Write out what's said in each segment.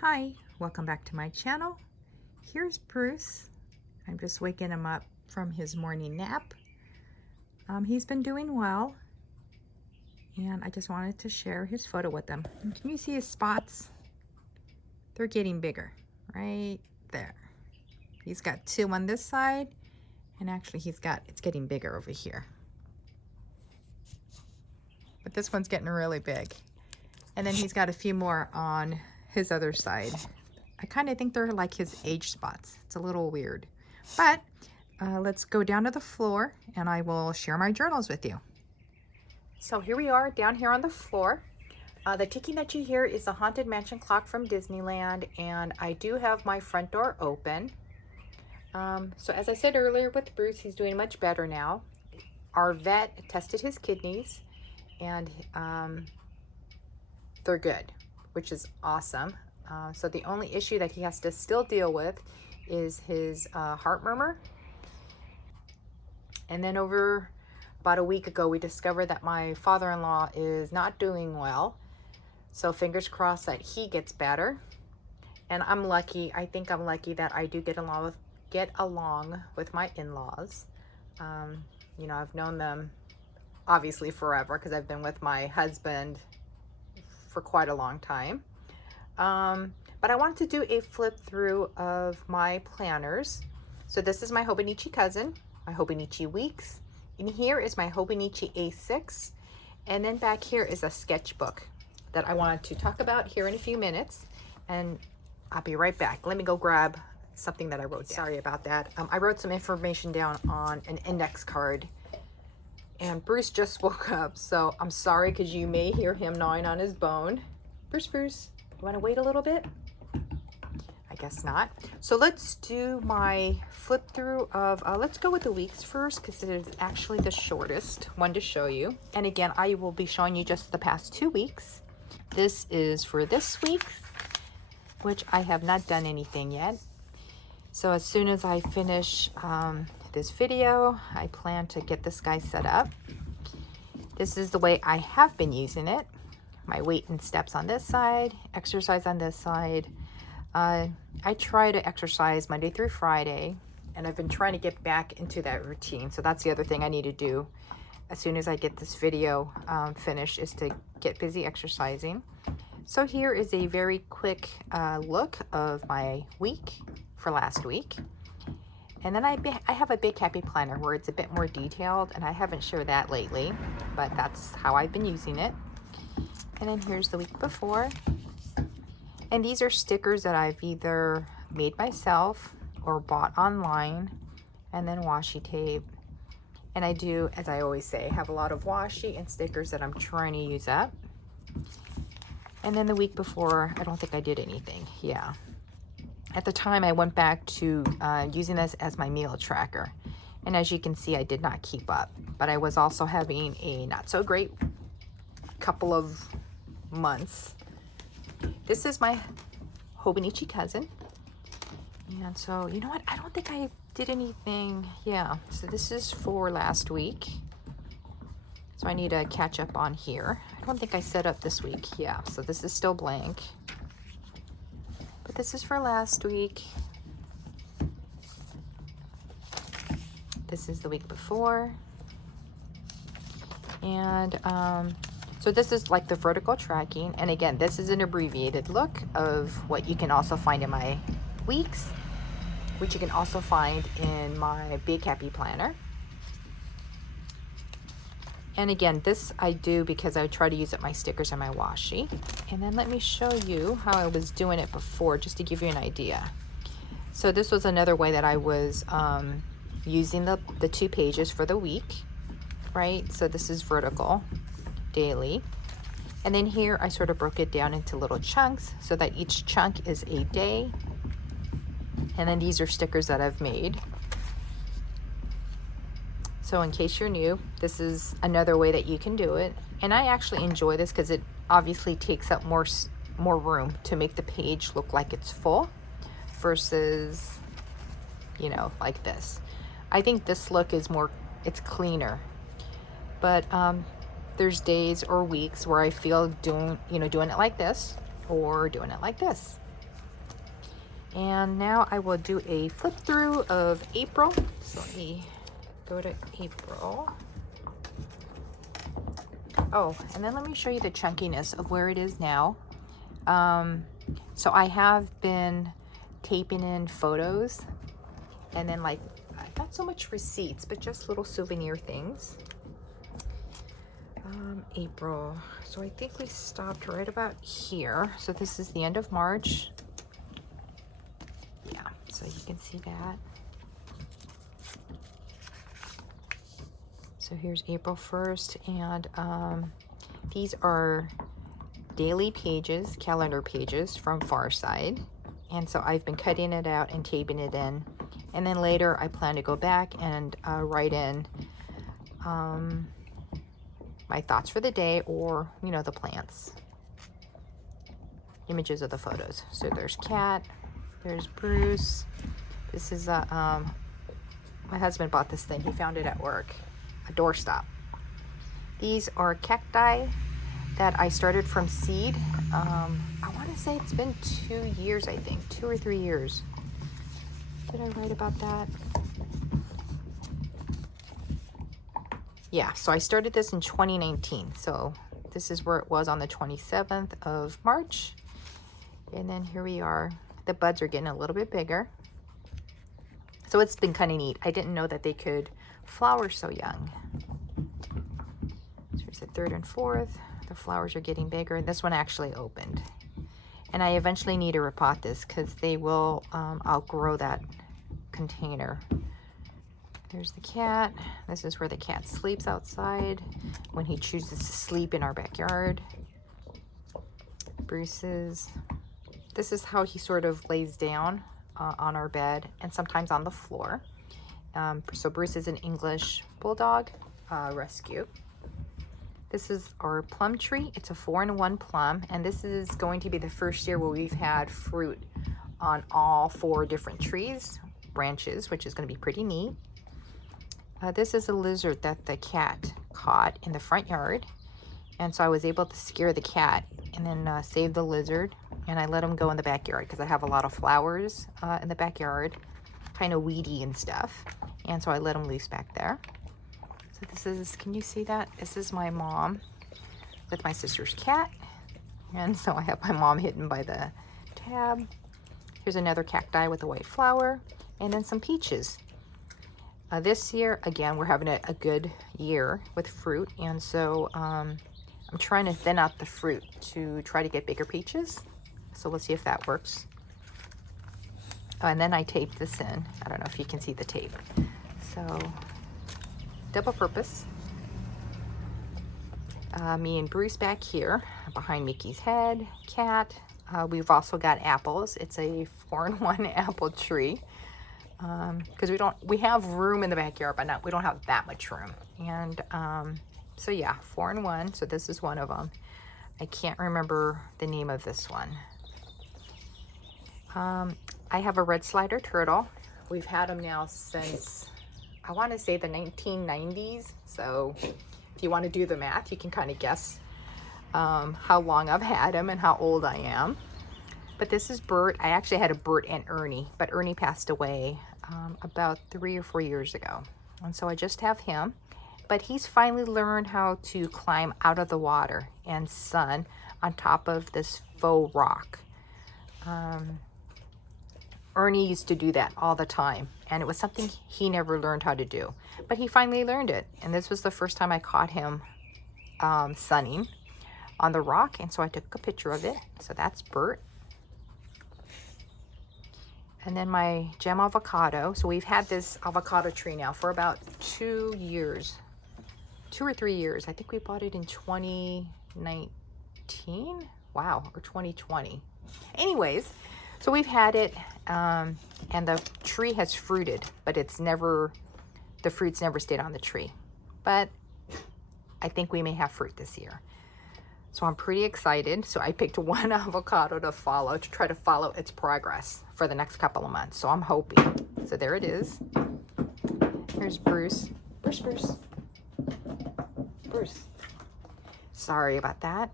Hi, welcome back to my channel. Here's Bruce. I'm just waking him up from his morning nap. He's been doing well, and I just wanted to share his photo with them. Can you see his spots? They're getting bigger right there. He's got two on this side, and actually it's getting bigger over here. But this one's getting really big. And then he's got a few more on his other side. I kind of think they're like his age spots. It's a little weird. But let's go down to the floor and I will share my journals with you. So here we are down here on the floor. The ticking that you hear is a Haunted Mansion clock from Disneyland, and I do have my front door open. So as I said earlier with Bruce, he's doing much better now. Our vet tested his kidneys and they're good, which is awesome. So the only issue that he has to still deal with is his heart murmur. And then over about a week ago, we discovered that my father-in-law is not doing well. So fingers crossed that he gets better. And I'm lucky, I think I'm lucky that I do get along with my in-laws. You know, I've known them obviously forever because I've been with my husband for quite a long time. But I wanted to do a flip through of my planners. So this is my Hobonichi Cousin, my Hobonichi Weeks. And here is my Hobonichi A6. And then back here is a sketchbook that I wanted to talk about here in a few minutes. And I'll be right back. Let me go grab something that I wrote down. Sorry about that. I wrote some information down on an index card. And Bruce just woke up, so I'm sorry because you may hear him gnawing on his bone. Bruce, you want to wait a little bit? I guess not. So let's do my flip through of, let's go with the weeks first because it is actually the shortest one to show you. And again, I will be showing you just the past 2 weeks. This is for this week, which I have not done anything yet. So as soon as I finish this video, I plan to get this guy set up. This is the way I have been using it. My weight and steps on this side, exercise on this side. I try to exercise Monday through Friday, and I've been trying to get back into that routine. So that's the other thing I need to do as soon as I get this video finished, is to get busy exercising. So here is a very quick look of my week for last week. And then I have a Big Happy Planner where it's a bit more detailed, and I haven't shared that lately, but that's how I've been using it. And then here's the week before. And these are stickers that I've either made myself or bought online, and then washi tape. And I do, as I always say, have a lot of washi and stickers that I'm trying to use up. And then the week before, I don't think I did anything. Yeah. At the time, I went back to using this as my meal tracker. And as you can see, I did not keep up. But I was also having a not so great couple of months. This is my Hobonichi Cousin. And so, you know what? I don't think I did anything. Yeah, so this is for last week. So I need to catch up on here. I don't think I set up this week. Yeah, so this is still blank. But this is for last week. This is the week before. And so this is like the vertical tracking. And again, this is an abbreviated look of what you can also find in my weeks, which you can also find in my Big Happy Planner. And again, this I do because I try to use up my stickers and my washi. And then let me show you how I was doing it before, just to give you an idea. So this was another way that I was using the 2 pages for the week, right? So this is vertical, daily. And then here I sort of broke it down into little chunks so that each chunk is a day. And then these are stickers that I've made. So in case you're new, this is another way that you can do it. And I actually enjoy this because it obviously takes up more room to make the page look like it's full versus, you know, like this. I think this look is it's cleaner. But there's days or weeks where I feel doing it like this or doing it like this. And now I will do a flip through of April. So let me go to April. Oh, and then let me show you the chunkiness of where it is now. So I have been taping in photos, and then like, not so much receipts, but just little souvenir things. April. So I think we stopped right about here. So this is the end of March. Yeah, so you can see that. So here's April 1st, and these are daily pages, calendar pages from Farside. And so I've been cutting it out and taping it in. And then later I plan to go back and write in my thoughts for the day, or, you know, the plants. Images of the photos. So there's Cat, there's Bruce. This is my husband bought this thing. He found it at work. A doorstop. These are cacti that I started from seed. I want to say it's been 2 years, I think. 2 or 3 years. Did I write about that? Yeah, so I started this in 2019. So this is where it was on the 27th of March. And then here we are. The buds are getting a little bit bigger. So it's been kind of neat. I didn't know that they could flower so young. So here's the 3rd and 4th. The flowers are getting bigger. This one actually opened. And I eventually need to repot this because they will outgrow that container. There's the cat. This is where the cat sleeps outside when he chooses to sleep in our backyard. Bruce's. This is how he sort of lays down on our bed and sometimes on the floor. So Bruce is an English Bulldog rescue. This is our plum tree. It's a 4-in-1 plum, and this is going to be the first year where we've had fruit on all 4 different trees, branches, which is going to be pretty neat. This is a lizard that the cat caught in the front yard, and so I was able to scare the cat and then save the lizard, and I let him go in the backyard because I have a lot of flowers in the backyard, kind of weedy and stuff, and so I let him loose back there. So this is, can you see that? This is my mom with my sister's cat, and so I have my mom hidden by the tab. Here's another cacti with a white flower, and then some peaches. This year, again, we're having a good year with fruit, and so I'm trying to thin out the fruit to try to get bigger peaches. So let's see if that works. And then I taped this in. I don't know if you can see the tape. So double purpose. Me and Bruce back here behind Mickey's head, cat. We've also got apples. It's a 4-in-1 apple tree. Because we have room in the backyard, but we don't have that much room. And so yeah, 4-in-1. So this is one of them. I can't remember the name of this one. I have a red slider turtle. We've had them now since, I want to say, the 1990s. So if you want to do the math, you can kind of guess how long I've had him and how old I am. But this is Bert. I actually had a Bert and Ernie, but Ernie passed away about 3 or 4 years ago. And so I just have him. But he's finally learned how to climb out of the water and sun on top of this faux rock. Ernie used to do that all the time, and it was something he never learned how to do. But he finally learned it, and this was the first time I caught him sunning on the rock, and so I took a picture of it. So that's Bert. And then my gem avocado. So we've had this avocado tree now for about 2 years. 2 or 3 years. I think we bought it in 2019. Wow, or 2020. Anyways, so we've had it, and the tree has fruited, but the fruits never stayed on the tree. But I think we may have fruit this year. So I'm pretty excited. So I picked one avocado to try to follow its progress for the next couple of months. So I'm hoping. So there it is. Here's Bruce. Bruce. Sorry about that.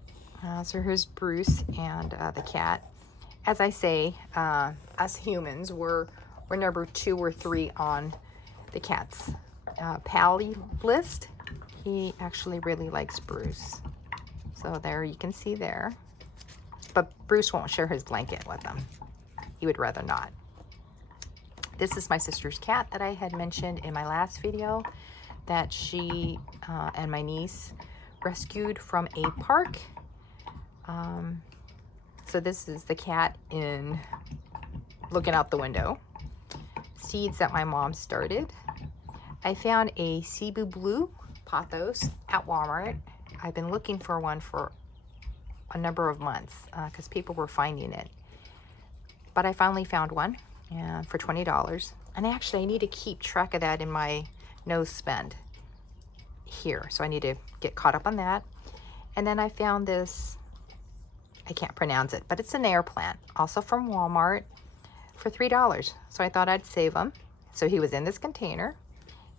So here's Bruce and the cat. as I say, us humans, we're number 2 or 3 on the cat's pally list. He actually really likes Bruce. So there you can see there. But Bruce won't share his blanket with him. He would rather not. This is my sister's cat that I had mentioned in my last video that she and my niece rescued from a park. So this is the cat in looking out the window. Seeds that my mom started. I found a Cebu Blue pothos at Walmart. I've been looking for one for a number of months because people were finding it. But I finally found one for $20. And actually I need to keep track of that in my nose spend here. So I need to get caught up on that. And then I found this, I can't pronounce it, but it's an air plant, also from Walmart, for $3. So I thought I'd save him. So he was in this container.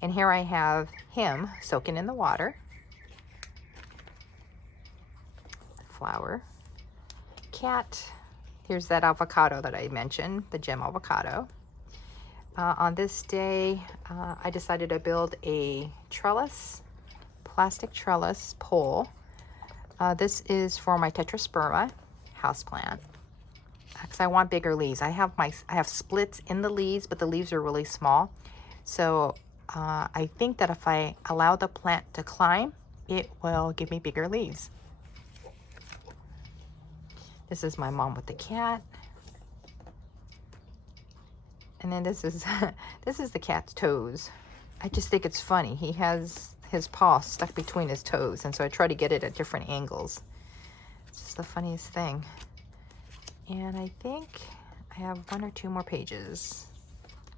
And here I have him soaking in the water. Flower. Cat. Here's that avocado that I mentioned, the gem avocado. On this day, I decided to build a trellis, plastic trellis pole. This is for my Tetrasperma houseplant because I want bigger leaves. I have splits in the leaves, but the leaves are really small. So I think that if I allow the plant to climb, it will give me bigger leaves. This is my mom with the cat. And then this is this is the cat's toes. I just think it's funny. He has his paw stuck between his toes, and so I try to get it at different angles. It's just the funniest thing. And I think I have 1 or 2 more pages.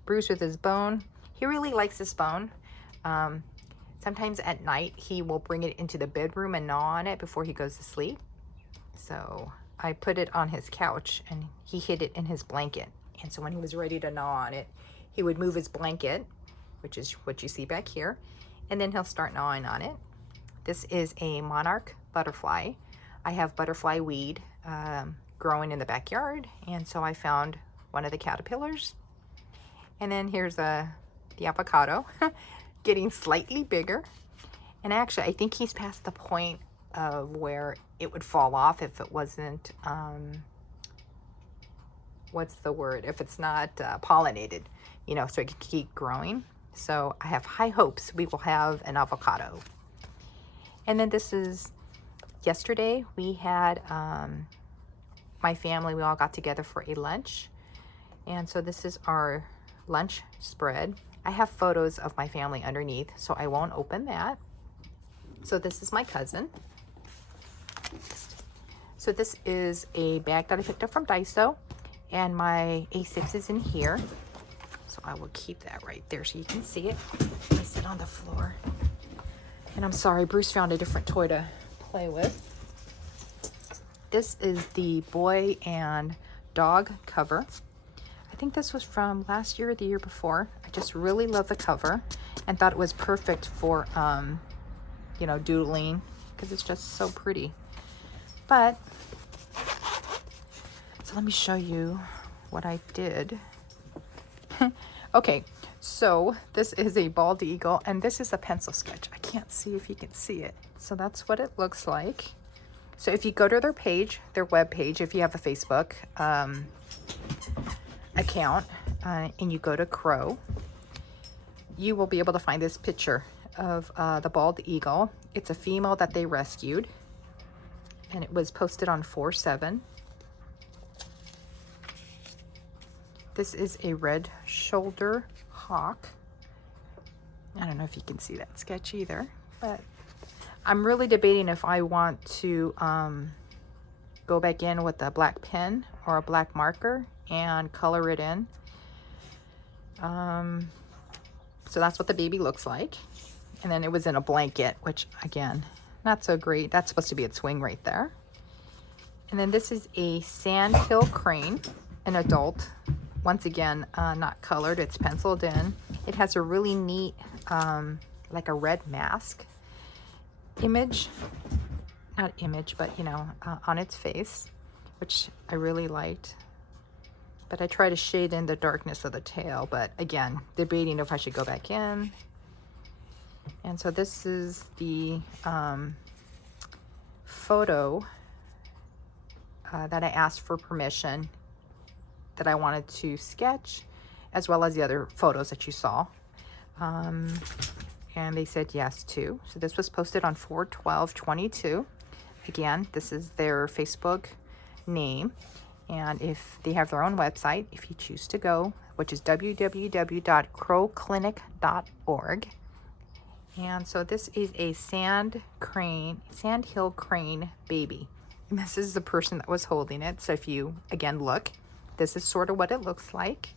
Bruce with his bone. He really likes this bone. Sometimes at night he will bring it into the bedroom and gnaw on it before he goes to sleep. So I put it on his couch and he hid it in his blanket. And so when he was ready to gnaw on it, he would move his blanket, which is what you see back here, and then he'll start gnawing on it. This is a monarch butterfly. I have butterfly weed growing in the backyard, and so I found one of the caterpillars. And then here's the avocado getting slightly bigger. And actually, I think he's past the point of where it would fall off if it wasn't, what's the word? If it's not pollinated, you know, so it can keep growing. So I have high hopes we will have an avocado. And then this is yesterday. We had my family, we all got together for a lunch. And so this is our lunch spread. I have photos of my family underneath, so I won't open that. So this is my cousin. So this is a bag that I picked up from Daiso, and my A6 is in here. So I will keep that right there so you can see it. I sit on the floor. And I'm sorry, Bruce found a different toy to play with. This is the boy and dog cover. I think this was from last year or the year before. I just really love the cover and thought it was perfect for, you know, doodling because it's just so pretty. But, so let me show you what I did. Okay, so this is a bald eagle and this is a pencil sketch. I can't see if you can see it. So that's what it looks like. So if you go to their page, their web page, if you have a Facebook account and you go to Crow, you will be able to find this picture of the bald eagle. It's a female that they rescued and it was posted on 4/7. This is a red shoulder hawk. I don't know if you can see that sketch either, but I'm really debating if I want to go back in with a black pen or a black marker and color it in. So that's what the baby looks like. And then it was in a blanket, which again, not so great. That's supposed to be its wing right there. And then this is a sandhill crane, an adult. Once again, not colored, it's penciled in. It has a really neat, like a red mask image, not image, but you know, on its face, which I really liked. But I try to shade in the darkness of the tail, but again, debating if I should go back in. And so this is the photo that I asked for permission that I wanted to sketch, as well as the other photos that you saw. And they said yes to. So this was posted on 4/12/22. Again, this is their Facebook name. And if they have their own website, if you choose to go, which is www.crowclinic.org. And so this is a sandhill crane baby. And this is the person that was holding it. So if you, again, look, this is sort of what it looks like.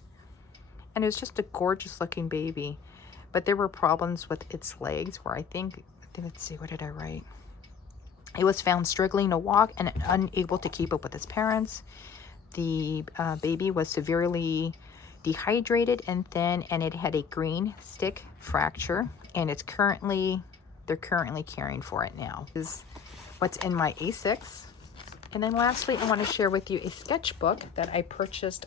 And it was just a gorgeous looking baby. But there were problems with its legs where I think, let's see, what did I write? It was found struggling to walk and unable to keep up with its parents. The baby was severely dehydrated and thin, and it had a green stick fracture, and they're currently caring for it now. This is what's in my A6. And then lastly, I want to share with you a sketchbook that I purchased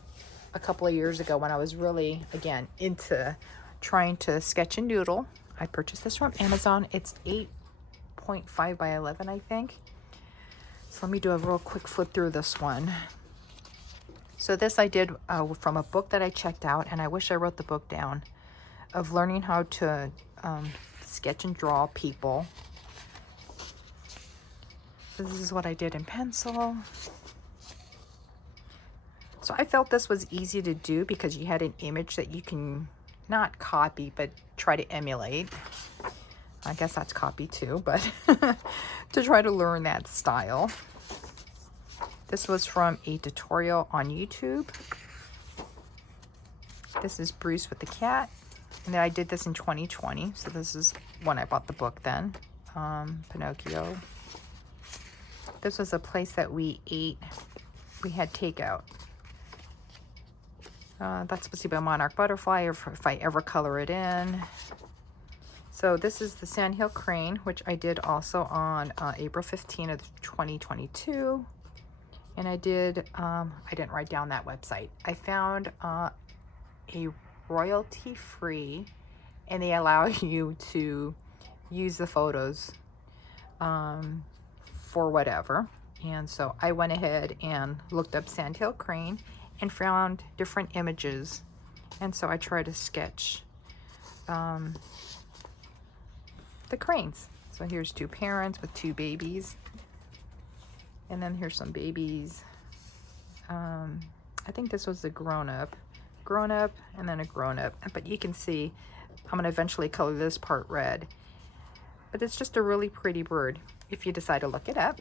a couple of years ago when I was really, again, into trying to sketch and doodle. I purchased this from Amazon. It's 8.5 by 11, I think. So let me do a real quick flip through this one. So this I did from a book that I checked out, and I wish I wrote the book down, of learning how to sketch and draw people. This is what I did in pencil. So I felt this was easy to do because you had an image that you can not copy, but try to emulate. I guess that's copy too, but to try to learn that style. This was from a tutorial on YouTube. This is Bruce with the cat. And then I did this in 2020. So this is when I bought the book then. Pinocchio. This was a place that we ate. We had takeout. That's supposed to be a monarch butterfly, if I ever color it in. So this is the Sandhill crane, which I did also on April 15 of 2022. And I did, I didn't write down that website. I found a royalty-free, and they allow you to use the photos for whatever. And so I went ahead and looked up Sandhill crane and found different images. And so I tried to sketch the cranes. So here's two parents with two babies. And then here's some babies. I think this was the grown-up, and then a grown-up. But you can see I'm going to eventually color this part red. But it's just a really pretty bird if you decide to look it up.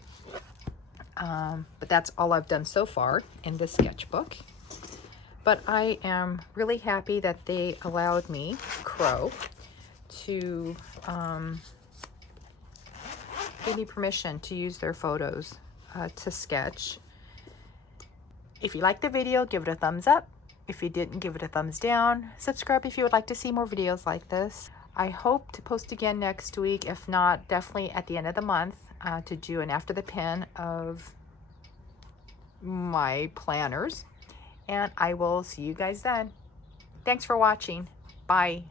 But that's all I've done so far in this sketchbook. But I am really happy that they allowed me, Crow, to give me permission to use their photos to sketch. If you liked the video, give it a thumbs up. If you didn't, give it a thumbs down. Subscribe if you would like to see more videos like this. I hope to post again next week. If not, definitely at the end of the month to do an after the pin of my planners. And I will see you guys then. Thanks for watching. Bye.